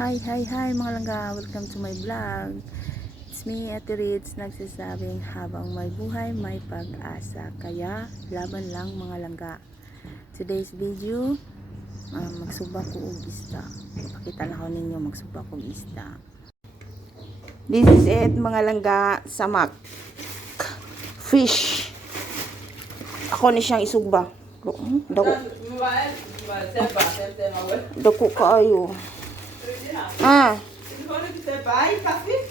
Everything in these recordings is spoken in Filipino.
Hi mga langga, welcome to my vlog. It's me, Ate Ritz, nagsasabing habang may buhay, may pag-asa. Kaya, laban lang mga langga. Today's video, magsubak ko og isda. Pakita lang ko ninyo magsubak ko og isda. This is it mga langga, samak. Fish. Ako ni siyang isugba. Dako kaayo.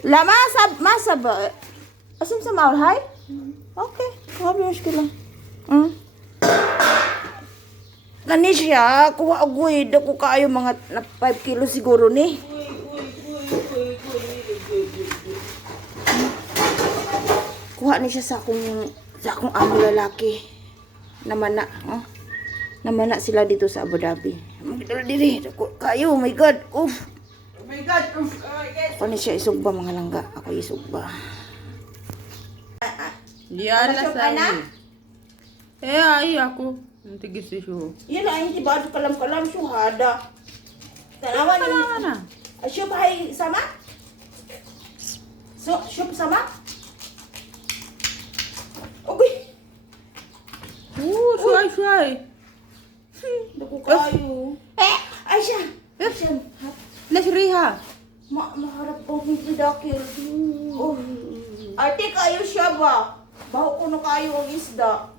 لا ما سب اسم سماور هاي اوكي ما في مشكله Nanis siya, kuha agoy, dako kaayo mga 5 kilo siguro ni. Kuha ni siya sa akong amo lalaki. Namana, namana sila dito sa Abu Dhabi. Magdala diri, dako kaayo, oh my god. Oh my god, ako ni siya isugba mga langga. Ako isugba. Diyan na sa iyo. Ay ako. Tigis siyo. Yan na, hindi ba kalam-kalam syuhada. Tanawa na. Syup hay sama? So, syup sama? Okay. Shuay. Dako kayo. Aisha. Aisha. Nasriha. Maharap ko hindi dakil. Oh. Ate kayo siya ba? Baho ko na kayo ang isda.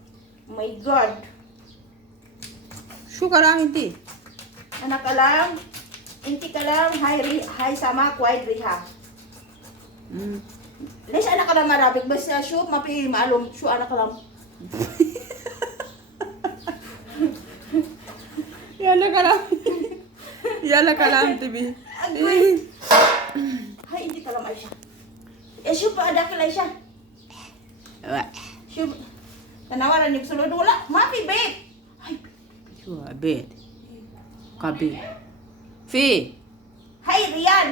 My God. Shuka lang hindi. Anak ka lang. Inti ka lang. Hi sama. Quiet riha. Les anak ka lang marabig. Basta siya mapi maalom. Siya anak ka lang. Yala ka lang, Tibi. Hay, hindi ka lang ay siya. Siya pa ada ka lang siya. Siya. Tanawaran niyo sulod wala. Mapi babe. Hay. Shuwa, bet. Kabi. Fi. Hay, Rian.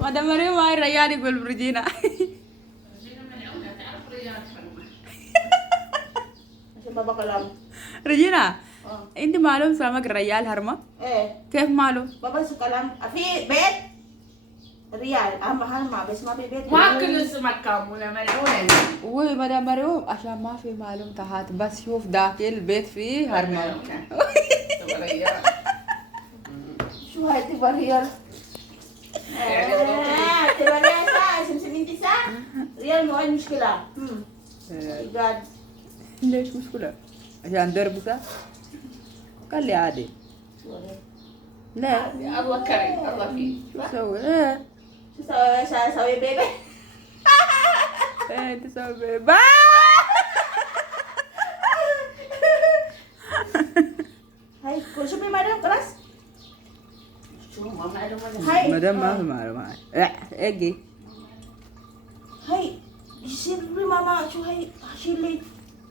Madam Mario, may Rayani Gul Regina. Baba ka lang. Regina, hindi malum sama Rayal Harma? Kaya malum? Baba sa ka lang. Afi, bet. Rian, mahal ma. Bes mapi bet. Uy, Madam Mario, asya ma fi malum tahat. Bas shuf dakil bet fi Harma. Shuhay, tiba Rian. Tiba Rian sa. Simsiminti sa. Rian mo ay muskila. God. ليش مشكلة؟ عشان دربسة؟ قال لي عادي. لا الله كريم الله فيك. شو تسوي؟ شو سوي بيبي؟ ايه تسوي بيبي. هاي شوفي مدام خلاص. شو ما معلوم ولا. هاي مدام ما في معلومات. اجي. هاي شيلي ماما شو هاي شيلي.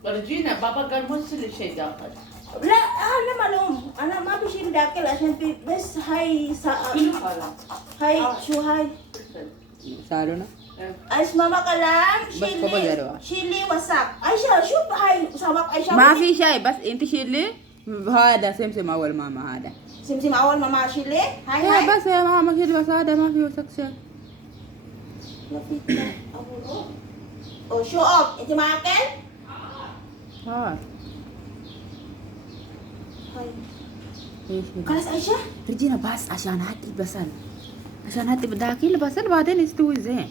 ورجينا بابا قال مو كل شيء داخل. لا أنا معلوم أنا ما بشيل داخل عشان بس هاي كله خلاص. هاي شو هاي سالونا؟ ايش ماما كلام بس كوبا زيرو. شيلي وساق عايشة شوف هاي سمك عايشة ما في شيء بس انت شيلي هذا سمسم اول ماما هذا. سمسم أول ماما شيلي هاي يا هاي بس يا ماما شيلي بس هذا ما فيه وسخ شيء. لفيت أبو أو شو أوف أنت معاكل ها هاي ايش خلاص عايشة رجينا بس عشان هاتي البصل عشان هاتي بداكي البصل بعدين يستوي زين.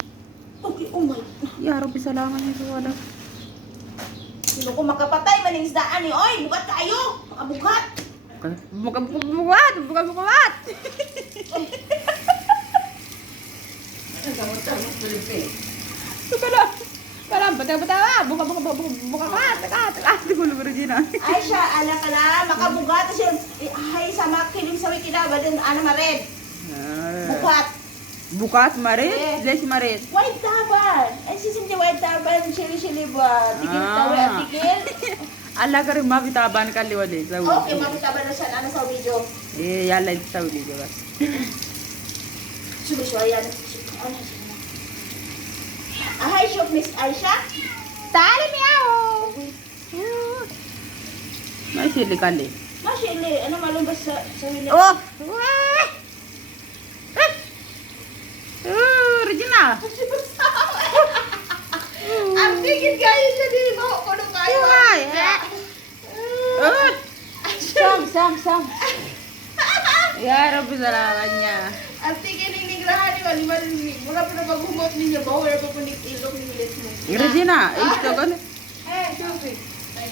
اوكي أمي يا ربي سلامة يا سوالف. sino ko makapatay maning isdaan ni oy bukat kayo makabukat bukat. Kalam, bata-bata, buka, dulu Regina. Aisha ala kala makabugat siya hay sama kiling sawi kida badan ana mared bukat Bukat marit, lesh marit. white taban ay sisim di white taban sili ba tigil tawe tigil Allah karim ma bitaban kalli wale sawi. okay mabitaban na siya ana sa video yalla sawi liga bas. subi yan hi shop Miss Aisha تعالي مياو ما chili kali. Masya ini, ano malum ba sa hili? Oh! Regina! Ang tingin kayo siya di mo, kung kayo. Sam. Ya Rabbi salamannya. Ang tingin ng nigrahan ni Waliman, mula pa na maghumot ninyo, bawa na pa po ni ilong ni ulit mo. Regina, ito kan?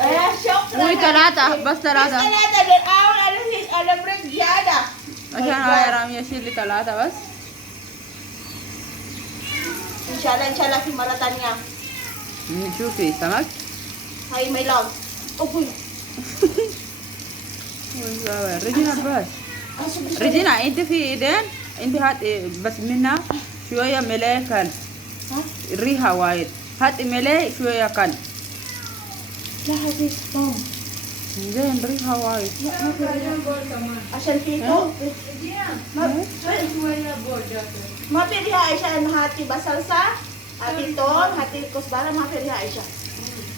Ay, shock Uy, talata, bas talata. Talata, dan awal alam rin yada. Ayan ay ramya chili talata bas. Inshallah, si Malatanya. شوفي سمك. Hi, my love. Oh, رجينا بس. رجينا انت في ايدين انت هات بس منها شويه ملح كان الريحه وايد هات ملح شويه كان لا حبيبي مام زين ريحه وايد عشان فيكو ما في ريحة عائشة أن هاتي بصلصة هاتي توم هاتي كزبرة ما في ريحة عائشة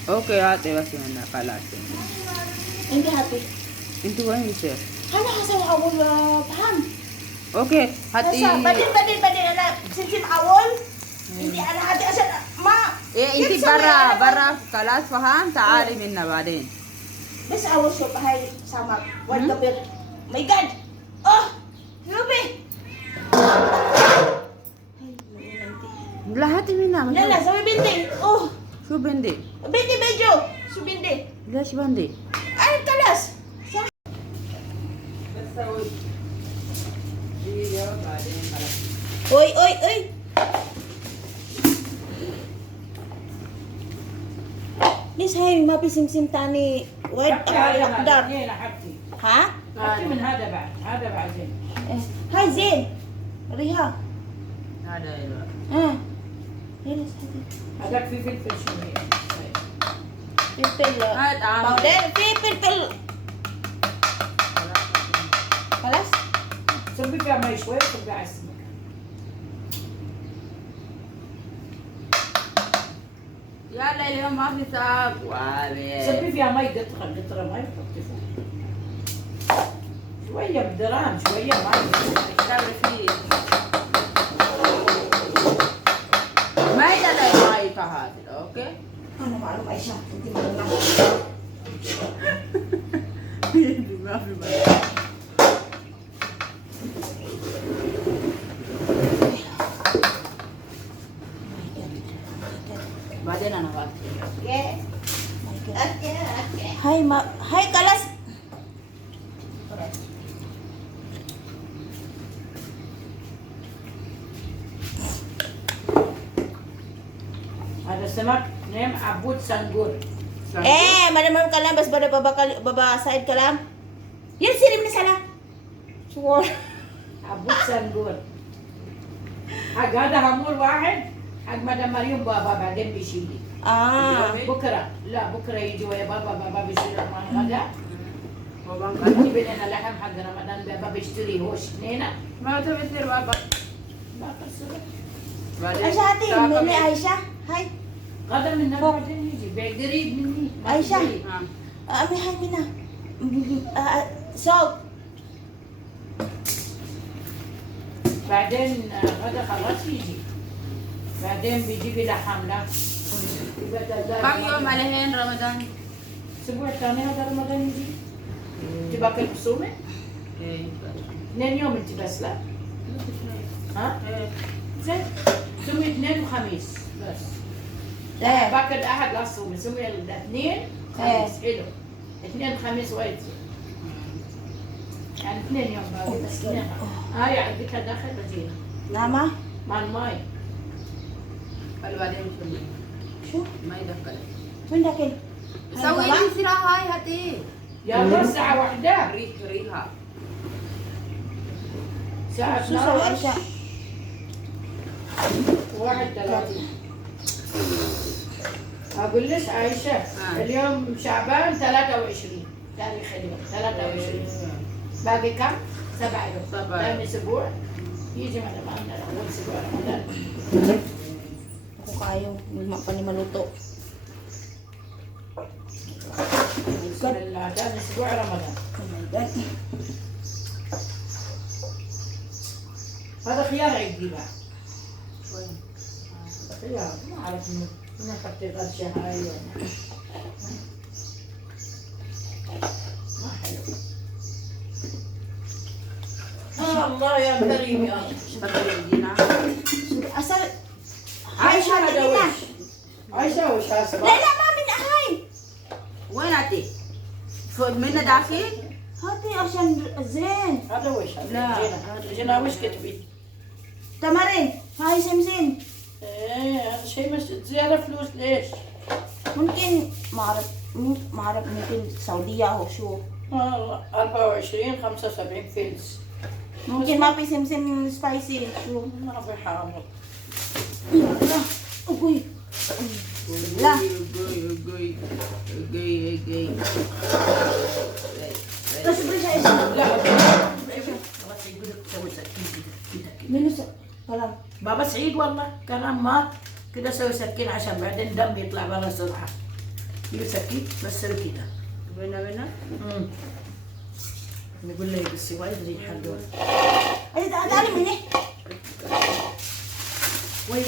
اوكي هاتي بس منها خلاص انت هاتي انت وين يصير أنا حسن أول فهم اوكي هاتي بعدين أنا سمسم أول انت أنا هاتي عشان ما إيه انت برا خلاص فهم تعالي منا بعدين بس أول شوف هاي سمك والكبير ماي جاد يوبي لا هاتي منا لا سوي بنتي شو بندي بنتي بيجو شو بنتي ليش بندي أنا خلاص Oy. Nis hay mapisim-sim tani wad akdar. حبتي Ha? حبتي من هذا بعد زين. Hay Zain. Riha. هذا ايوه Yes, hadi. هذاك في فلفل شوية. Pipil. هاي طعام Powder, pipil. خلاص؟ صبي فيها مي شوي وصبي على السمك. يلا اليوم ما في ساق وابي صبي فيها مي قطرة مي وحطي فوق. شوية بدرام شوية مي. ما يدري ما يفهم اوكي Ano malam Aisyah? Hindi malam. ما في بس بعدين انا واقف Hai kalas. هذا السمك نعم عبود سنجور. Madam kalam bas baba Said kalam. Yan sirim ni sana. Sure. عبود سنجور. حق هذا همول واحد حق مدام مريم بابا بعدين بيشيلي. بكرة يجي ويا بابا بيشيل الغداء. نجيب لنا لحم حق رمضان بابا بيشتري هو اثنين. ما تبي تصير بابا ما قصر. Aisyah hati, Mene Aisyah. Hai. غدا من بعدين يجي قريب مني. عايشة. Ami hai Mina. So, بعدين غدا خلاص يجي. بعدين بيجيب لحم لا. كم يوم عليهن رمضان؟ الاسبوع الثاني هذا رمضان يجي. تباكل بصومه؟ ايه 2 يوم انت بس لا؟ ها؟ زين سمي 2 وخميس بس. باكر احد لا تصومي سمي الاثنين خميس حلو. 2 خميس وايد يعني 2 يوم باقي. هاي عندك داخل بجينا. nama? مال ماي. قال بعدين شو Shu, ما يدخل mendakin. سوي لي سرا هاي هاتي يلا ساعة واحدة. ريحة ساعة Su sawi Aisyah. 1:30. أقول لك عايشة اليوم شعبان 23 تاريخ اليوم 23 باقي كم؟ 7 يوم. ثاني أسبوع يجي مدام عندنا أول أسبوع رمضان. Ako kayo, pa ni maluto. بسم الله ثاني اسبوع رمضان. Oh my God. هذا خيار عندي بعد. هذا خيار ما اعرف من اخذت غرشه هاي ولا ما حلو. الله يا كريم يا الله. Sabi Regina. Asal عايشه هذا وش؟ عايشه وش هسه؟ لا لا ما من هاي وين أتي؟ فوق منا داخل؟ هاتي عشان زين هذا وش؟ لا. جينا وش كتبي؟ تمرين هاي سمسم ايه هذا شيء مش زياده فلوس ليش؟ ممكن ما اعرف ممكن سعودية او شو 24 75 فلس. ممكن ما في سمسم سبايسي شو ما في حامض. لا أقوي لا Goy. بس بريش ايش لا منو كلام بابا سعيد والله كلام مات كده سوي سكين عشان بعدين دم يطلع برا السرعه. يسكين بس سوي كده. بنا. نقول له بس وايد زي حلو. اي تعالي من هنا وين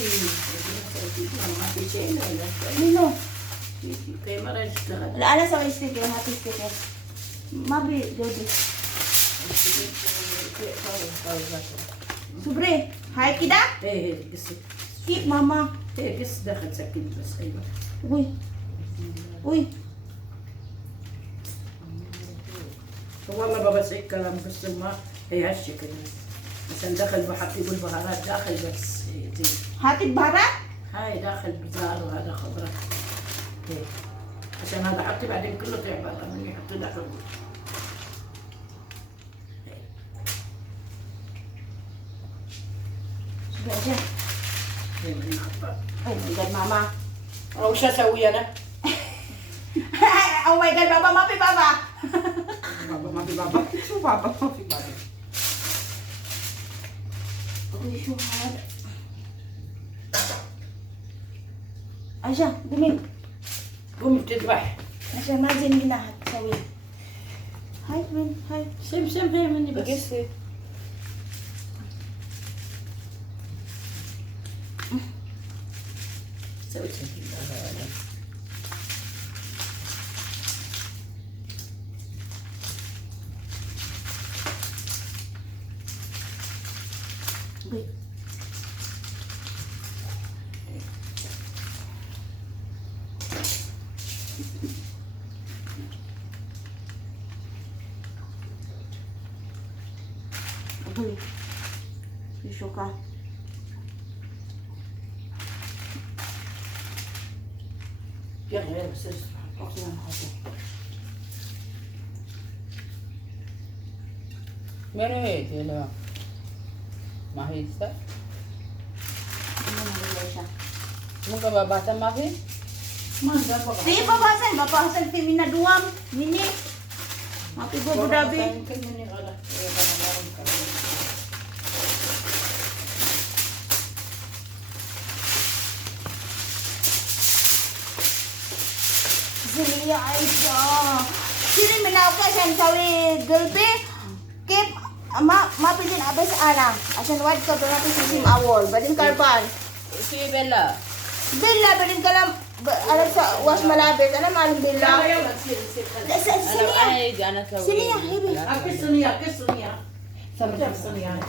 ما في شيء ولا منو في مرة اشتغل. لا انا سوي ستيكر هاتي ستيكر ما بي جودي صبري هاي كده ايه قص كيف ماما ايه قص دخل سكين بس ايوه. وي والله بابا سعيد كلام بس ما هي هالشكل عشان دخل بحط يقول بهارات داخل بس زين. هاتي البهارات هاي داخل بزار وهذا خضرة. إيه. عشان هذا حطي بعدين كله طيع برا من يحطي داخل. شو إيه، من يحطها. Oh my God, Mama. أو وش أسوي أنا؟ Oh my God, Baba, ما في بابا. Baba, ما في بابا. شو بابا؟ ما في بابا. شو هذا؟ عشان قومي قومي بتذبح. عشان ما زين منها تسوي. هاي من هاي. سم هي مني بس. بقصي. سوي سكين هذا. Wait. Beli. Suka. يلا بس Oke, oke. Meron sila. Mahisa. Ini nabili siya. Mo ka babasa mafi? Manda pa. Di babasan femina duam, mini. Mati go budabi. Zulia Aisha. Sini menauka siya sawi gulpi. Kip ma pidin abes ana. Asan wad ka doon natin sim awol. Badin karpan. Si Bella. Bella badin kalam alam sa was malabes. Alam alam Bella. Alam ay jana sa Sini ya, hibi. كيس صينية سمجة صينية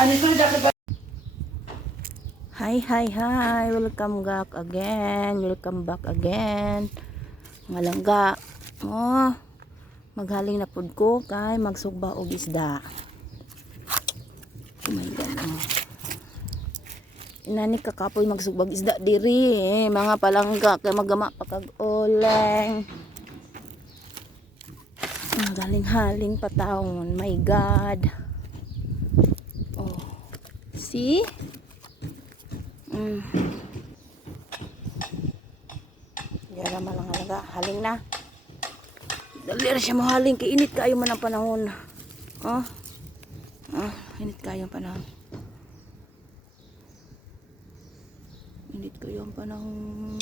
أنا كل داخل Hi, welcome back again, mga langga. Oh, maghaling na pud ko kay magsugba og isda. Oh my God, oh. Inani kakapoy magsugbag isda diri, mga palangga kay magama pa kag oleng. Galing-haling patawon, my God. Oh, see? Yara malang halaga, haling na. Dali na siya mahaling, kay init kayo man ang panahon. Oh, init kayo ang panahon. Init Ito yung panahon.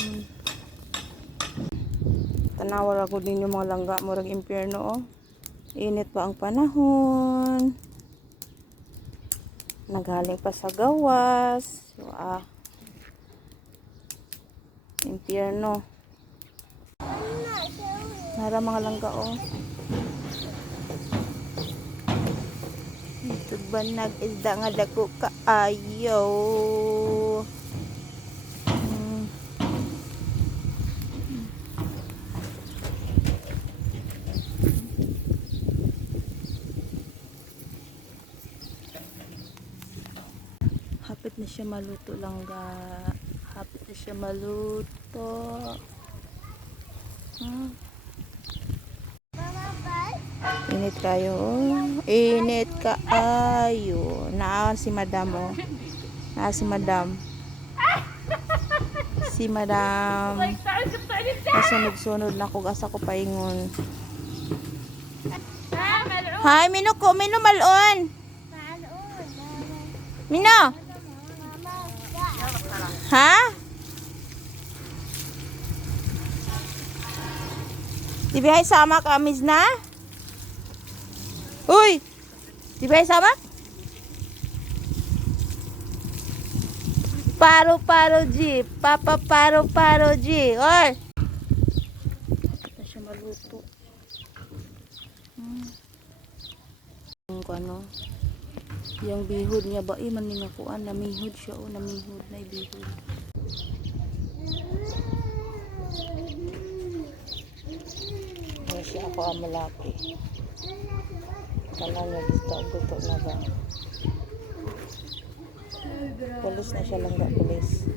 Tanawar ako din yung mga langga. Murag impyerno, oh. Init pa ang panahon. Naghaling pa sa gawas. So, impyerno. Nara mga langga, oh. Ito ba nag-isda nga dako kaayo? Hapit na siya maluto langga. Hapit na siya maluto. Init kayo. Init kaayo. Naa si madam, oh. Naa si madam. Si madam. Nasunod-sunod na kung asa ko paingon. Hi, Mino ko. Mino malon. Mino. Ha? Di ba sama ka, Miss na? Uy! Di ba sama? Paro-paro G. Papa paro-paro G. Oy! Ito siya maluto. Ano? Yung bihod niya ba? Maningakuan. Namihod siya. O, namihod na bihod. Siya ako ang malaki. Kala niya gusto na ba? Pulis na siya lang, pulis.